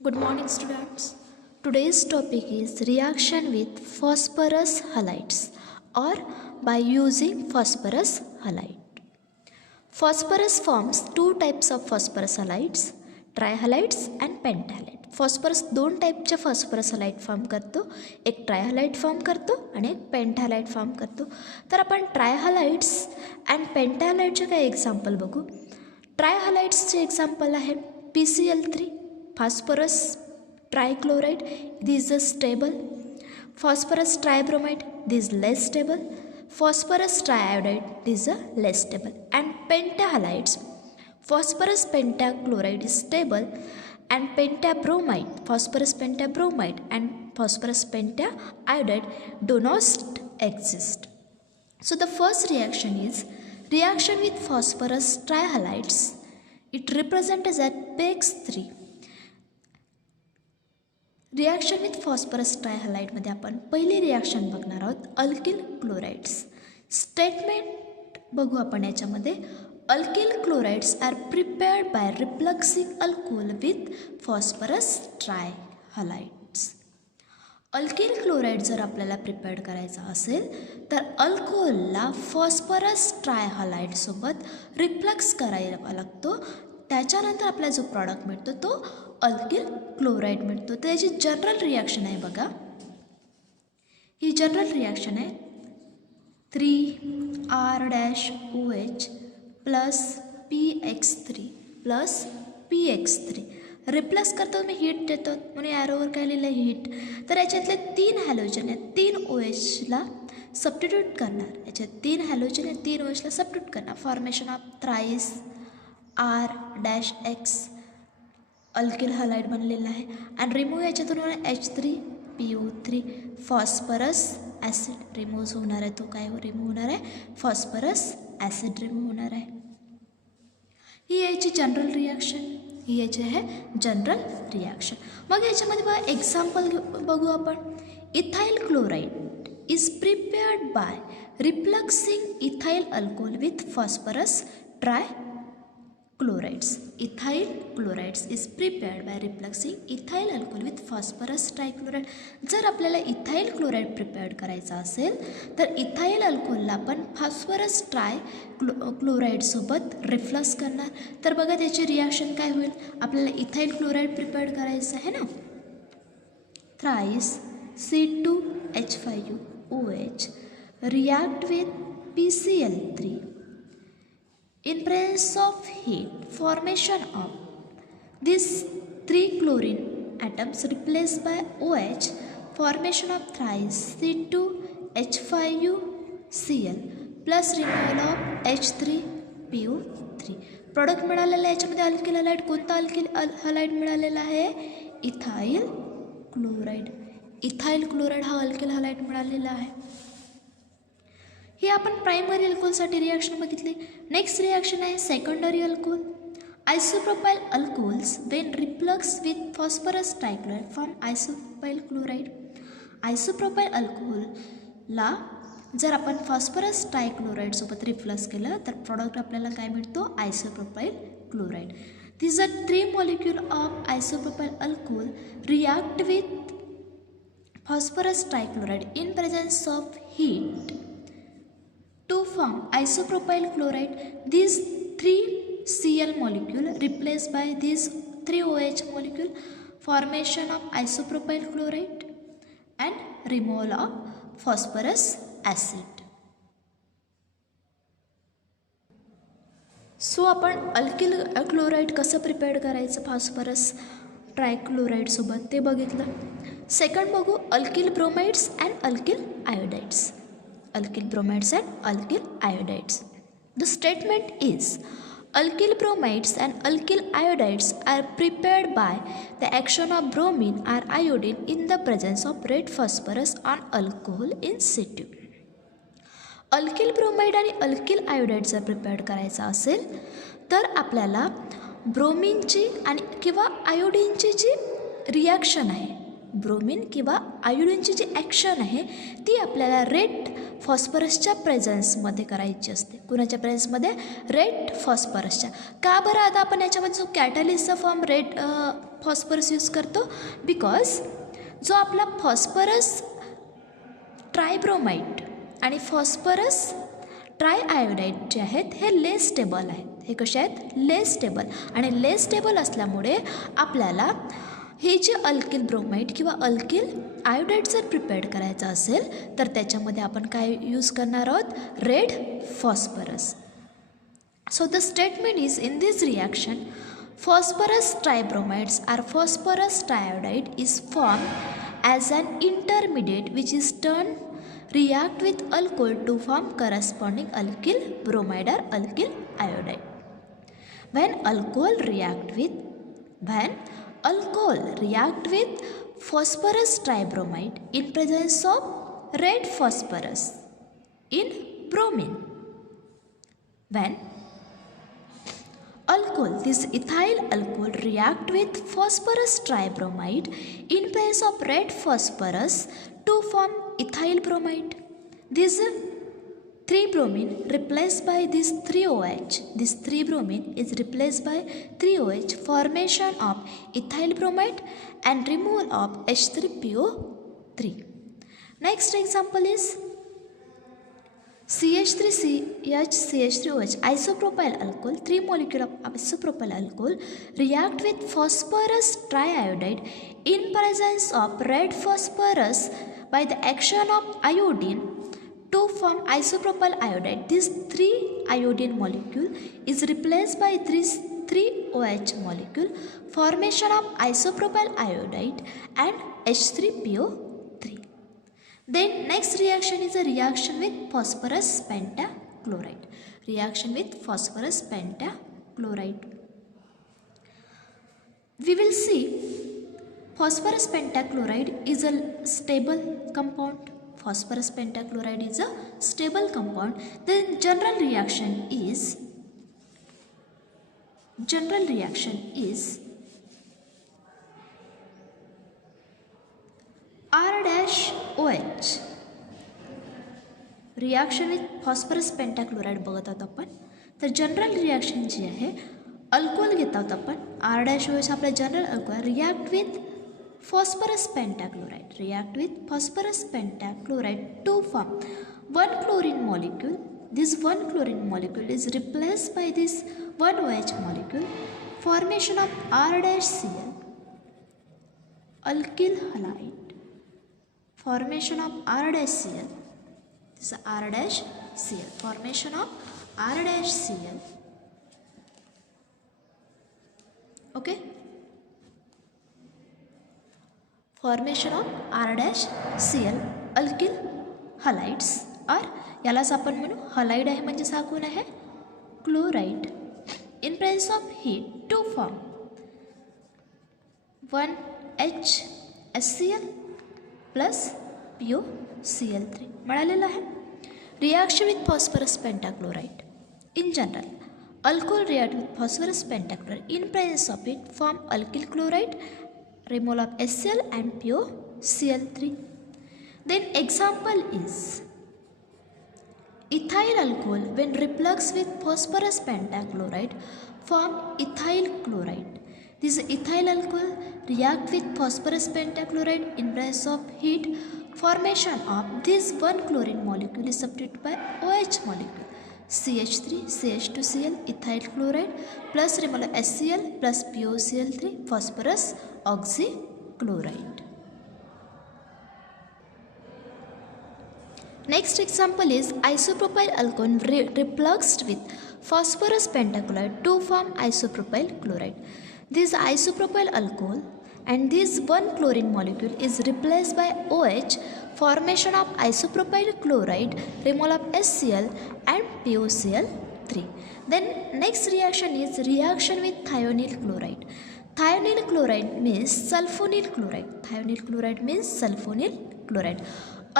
Good morning, students. Today's topic is reaction with phosphorus halides or by using phosphorus halide. Phosphorus forms two types of phosphorus halides, trihalides and pentahalides. Phosphorus दोन टाईपचे phosphorus halide form करतो, एक ट्रायहलाइड फॉर्म करतो आणि एक पेंटाहलाइड फॉर्म करतो. तर आपण ट्रायहलाइड्स अँड पेंटाहलाइडचे काही एक्झाम्पल बघू. ट्रायहलाइड्सचे एक्झाम्पल आहे PCl3, phosphorus trichloride, this is stable. Phosphorus tribromide, this is less stable. Phosphorus triiodide, this is less stable. And pentahalides, phosphorus pentachloride is stable, and pentabromide, phosphorus pentabromide and phosphorus pentaiodide do not exist. So the first reaction is reaction with phosphorus trihalides. It represents as PX3. Reaction with phosphorus ट्रायहलाइडमध्ये आपण पहिली रिॲक्शन बघणार आहोत, alkyl chlorides. Statement बघू आपण याच्यामध्ये. Alkyl chlorides are prepared by refluxing alcohol with phosphorus trihalides. Alkyl chloride जर आपल्याला प्रिपेअर्ड करायचा असेल तर अल्कोहोलला फॉस्फरस ट्रायहलाइडसोबत रिप्लक्स करायला लागतो. त्याच्यानंतर आपल्याला जो प्रॉडक्ट मिळतो तो अल्किल क्लोराइड मिळतो. त्याची जनरल रिॲक्शन आहे बघा. ही जनरल रिॲक्शन आहे 3R-OH plus PX3 plus PX3. Replace करतो मी हीट देतो म्हणून ॲरोवर काय लिहिलं हीट. तर याच्यातले 3 हॅलोजन आहेत, 3 OHला सबस्टिट्यूट करणार. याच्यात 3 हॅलोजन आहेत, 3 OHला सबस्टिट्यूट करणार. Formation of thrice R-X alkyl halide बनलेला आहे. आणि रिमूव्ह याच्यातून होणार H3PO3 फॉस्फरस ॲसिड रिमूव्ह होणार आहे. तो काय रिमूव्ह होणार आहे, फॉस्फरस ॲसिड रिमूव्ह होणार आहे. ही याची जनरल रिॲक्शन, ही याची आहे जनरल रिॲक्शन. मग याच्यामध्ये बघा एक्झाम्पल बघू आपण. Ethyl chloride is prepared by refluxing ethyl alcohol with phosphorus trichlorides. Ethyl chlorides is prepared by replacing ethyl alcohol with phosphorus trichloride. जर आपल्याला इथाइल क्लोराइड प्रिपेअर्ड करायचा असेल तर इथाइल अल्कोहोलला आपण फॉस्फरस क्लोराइडसोबत रिफ्लक्स करणार. तर बघा त्याची रिॲक्शन काय होईल. आपल्याला इथाइल क्लोराइड प्रिपेअर्ड करायचं आहे ना. Thrice C2H5OH react with PCl3. In presence of heat, formation of these 3 chlorine atoms replaced by OH, formation of thrice C2H5UCl plus removal of H3PO3. Product मिळालेला याच्यामध्ये अल्किल हलाइड. कोणता alkyl halide मिळालेला आहे, ethyl chloride. Ethyl chloride हा alkyl halide मिळालेला आहे. ही आपण प्रायमरी अल्कोहोलसाठी रिॲक्शन बघितली. नेक्स्ट रिॲक्शन आहे secondary alcohol. Isopropyl alcohols when reflux with phosphorus trichloride form isopropyl chloride. Isopropyl अल्कोहोलला जर आपण फॉस्फरस ट्रायक्लोराइडसोबत रिफ्लक्स केलं तर प्रॉडक्ट आपल्याला काय मिळतो, isopropyl chloride. This are 3 molecule of isopropyl alcohol react with phosphorus trichloride in presence of heat to form isopropyl chloride. These 3 Cl molecule replaced by these 3 OH molecule, formation of isopropyl chloride and removal of phosphorus acid. सो आपण alkyl chloride कसं प्रिपेअर्ड करायचं phosphorus trichloride सोबत ते बघितलं. सेकंड बघू alkyl bromides and alkyl iodides. Alkyl bromides and alkyl iodides. The statement is alkyl bromides and alkyl iodides are prepared by the action of bromine or iodine in the presence of red phosphorus on alcohol in situ. Alkyl bromide आणि alkyl iodide जर प्रिपेअर्ड करायचा असेल तर आपल्याला ब्रोमिनची आणि किंवा आयोडीनची जी रिॲक्शन आहे, ब्रोमिन किंवा आयोडीनची जी ॲक्शन आहे ती आपल्याला रेड फॉस्फरसच्या प्रेझन्समध्ये करायची असते. कुणाच्या प्रेझन्समध्ये? रेड फॉस्फरसच्या. का बरं आता आपण याच्यामध्ये जो कॅटलिस्टचा फॉर्म रेड फॉस्फरस यूज करतो? बिकॉज जो आपला फॉस्फरस ट्रायब्रोमाइड आणि फॉस्फरस ट्रायआयोडाईड जे आहेत हे लेस स्टेबल आहेत. हे कसे आहेत? Less stable. आणि लेस स्टेबल असल्यामुळे आपल्याला हे जे अल्किल ब्रोमाइड किंवा अल्किल आयोडाईड जर प्रिपेअर्ड करायचं असेल तर त्याच्यामध्ये आपण काय यूज करणार आहोत? Red phosphorus. So the statement is in this reaction phosphorus tribromides or phosphorus triiodide is formed as an intermediate which is turned react with alcohol to form corresponding alkyl bromide or alkyl iodide. When alcohol react with phosphorus tribromide in presence of red phosphorus in bromine, when alcohol, this ethyl alcohol react with phosphorus tribromide in place of red phosphorus to form ethyl bromide. This 3-bromine replaced by this 3OH. This 3-bromine is replaced by 3OH, formation of ethyl bromide and removal of H3PO3. Next example is CH3CH3OH isopropyl alcohol, 3 molecule of isopropyl alcohol react with phosphorus triiodide in presence of red phosphorus by the action of iodine to form isopropyl iodide. This 3 iodine molecule is replaced by this 3OH molecule, formation of isopropyl iodide and H3PO3. Then next reaction is a reaction with phosphorus pentachloride. Reaction with phosphorus pentachloride. We will see phosphorus pentachloride is a stable compound. Phosphorus pentachloride is a stable compound. The general reaction is R-OH. Reaction with phosphorus pentachloride बघत आहोत आपण. तर general reaction जी आहे, अल्कोहोल घेत आहोत आपण. R-OH आपला general alcohol react with phosphorus pentachloride to form 1 chlorine molecule. This 1 chlorine molecule is replaced by this 1 OH molecule, formation of R-Cl, alkyl halide. Formation of R-Cl. This is R-Cl. Formation of R-Cl. Okay. Formation of R-Cl, alkyl halides, or यालाच आपण म्हणू हलाइड आहे म्हणजे हा कोण आहे? Chloride. In presence of heat to form 1HCl plus POCl3 मिळालेलं आहे. Reaction with phosphorus pentachloride. In general alcohol react with phosphorus pentachloride in presence of it form alkyl chloride, removal of HCl and POCl3. Then example is ethyl alcohol when reflux with phosphorus pentachloride form ethyl chloride. This ethyl alcohol react with phosphorus pentachloride in presence of heat, formation of this 1 chlorine molecule is substituted by OH molecule, CH3 CH2Cl ethyl chloride plus removal HCl plus POCl3 phosphorus oxychloride. Next example is isopropyl alcohol refluxed with phosphorus pentachloride to form isopropyl chloride. This isopropyl alcohol and this 1 chlorine molecule is replaced by OH, formation of isopropyl chloride, removal of HCl and POCl3. Then next reaction is reaction with thionyl chloride. Thionyl chloride means sulfonyl chloride. Thionyl chloride means sulfonyl chloride.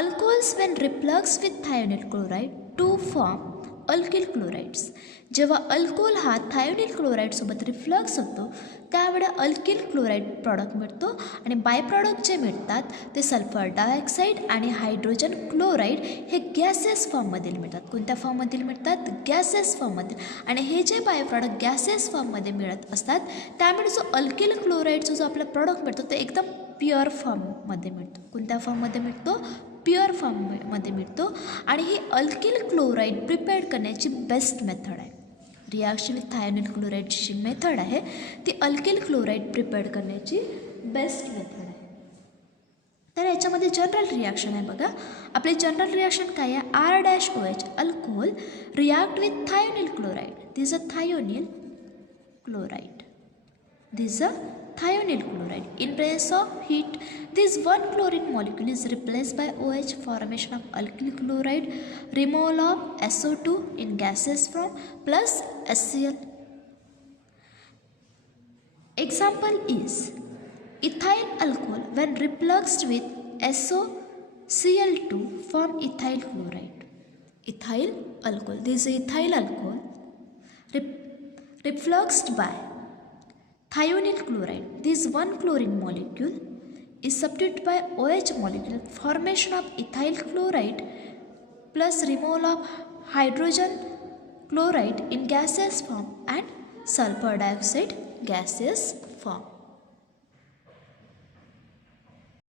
Alcohols when reflux with thionyl chloride to form alkyl chlorides. जेव्हा अल्कोहोल हा थायोनिल क्लोराईडसोबत रिफ्लक्स होतो त्यावेळेला alkyl chloride product मिळतो आणि bye product जे मिळतात ते sulphur dioxide आणि हायड्रोजन क्लोराईड हे गॅसेस फॉर्ममधील मिळतात. कोणत्या फॉर्ममधील मिळतात? गॅसेस फॉर्ममधील. आणि हे जे बाय प्रॉडक्ट गॅसेस फॉर्ममध्ये मिळत असतात त्यामुळे जो अल्किल क्लोराईडचा जो आपला प्रॉडक्ट मिळतो ते एकदम प्युअर फॉर्ममध्ये मिळतो. कोणत्या फॉर्ममध्ये मिळतो? प्युअर फॉर्ममध्ये मिळतो. आणि ही अल्किल क्लोराईड प्रिपेअर करण्याची बेस्ट मेथड आहे. रिॲक्शन विथ थायोनिल क्लोराईडची जी मेथड आहे ती अल्किल क्लोराईड प्रिपेअर करण्याची बेस्ट मेथड आहे. तर याच्यामध्ये जनरल रिॲक्शन आहे बघा. आपली जनरल रिॲक्शन काय आहे? R-OH alcohol react with thionyl chloride. This a thionyl chloride. This is a thionyl chloride. In presence of heat, this one chlorine molecule is replaced by OH, formation of alkyl chloride, removal of SO2 in gaseous form plus HCl. Example is ethyl alcohol when repluxed with SOCl2 form ethyl chloride. Ethyl alcohol. This is ethyl alcohol refluxed by thionyl chloride. This one chlorine molecule is substituted by OH molecule, formation of ethyl chloride plus removal of hydrogen chloride in gaseous form and sulfur dioxide gaseous form.